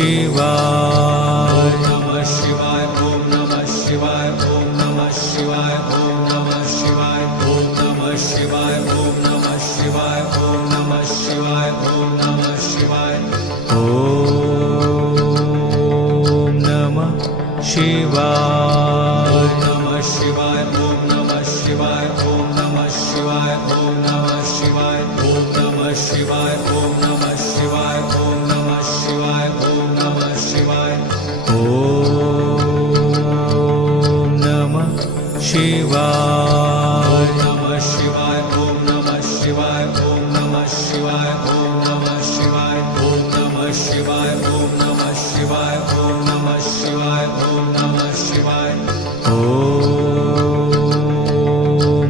शिवाय नमः शिवाय ओम नमः शिवाय ओम नमः शिवाय ओम नमः शिवाय ओम नमः शिवाय ओम नमः शिवाय ओम नमः शिवाय ओम नमः शिवाय ओम नमः शिवाय नमः शिवाय ओम नमः शिवाय ओम नमः शिवाय ओम नमः शिवाय ओम नमः शिवाय ओम नमः शिवाय ओम नमः शिवाय ओम नमः शिवाय ओम नमः शिवाय नमः शिवाय ओम नमः शिवाय ओम नमः शिवाय ओम नमः शिवाय ओम नमः शिवाय ओम नमः शिवाय ओम नमः शिवाय ओम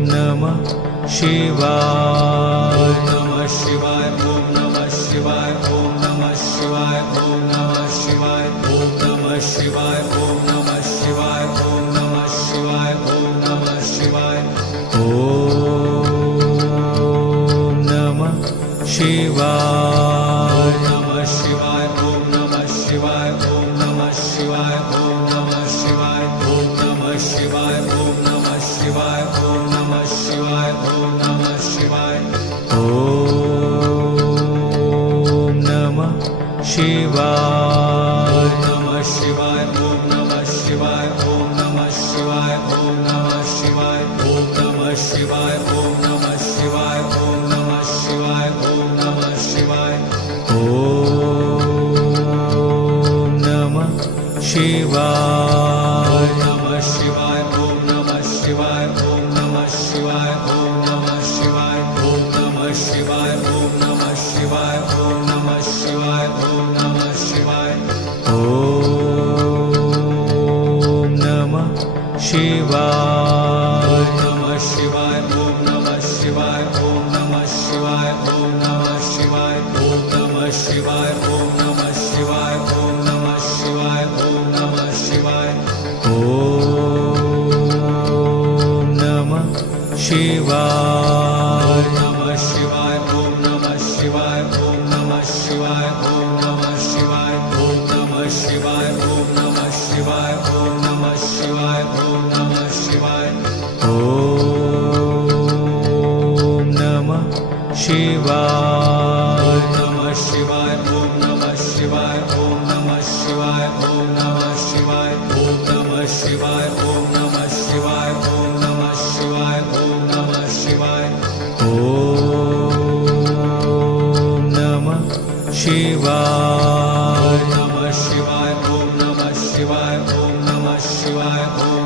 नमः शिवाय ओम नमः शिवाय नमः शिवाय ओम नमः शिवाय ओम नमः शिवाय ओम नमः शिवाय ओम नमः शिवाय ओम नमः शिवाय ओम नमः शिवाय ओम नमः शिवाय ओम नमः शिवाय नमः शिवाय ओम नमः शिवाय ओम नमः शिवाय ओम नमः शिवाय ओम नमः शिवाय ओम नमः शिवाय ओम नमः शिवाय ओम नमः शिवाय ओम नमः शिवाय नमः शिवाय ओम नमः शिवाय ओम नमः शिवाय ओम नमः शिवाय ओम नमः शिवाय ओम नमः शिवाय ओम नमः शिवाय ओम नमः शिवाय ओम नमः शिवाय नमः शिवाय ओम नमः शिवाय ओम नमः शिवाय ओम नमः शिवाय ओम नमः शिवाय ओम नमः शिवाय ओम नमः शिवाय ओम नमः शिवाय ओम नमः शिवाय नमः शिवाय ओम नमः शिवाय ओम नमः शिवाय ओम नमः शिवाय ओम नमः शिवाय ओम नमः शिवाय ओम नमः शिवाय ओम नमः शिवाय ओम नमः शिवाय नमः शिवाय ओम नमः शिवाय ओम नमः शिवाय ओम नमः शिवाय ओम नमः शिवाय ओम नमः शिवाय ओम नमः शिवाय ओम नमः शिवाय ओम नमः शिवाय नमः शिवाय ओम नमः शिवाय ओम नमः शिवाय ओम नमः शिवाय ओम नमः शिवाय ओम नमः शिवाय ओम नमः शिवाय ओम नमः शिवाय ओम नमः शिवाय नमः शिवाय ओम नमः शिवाय ओम नमः शिवाय ओम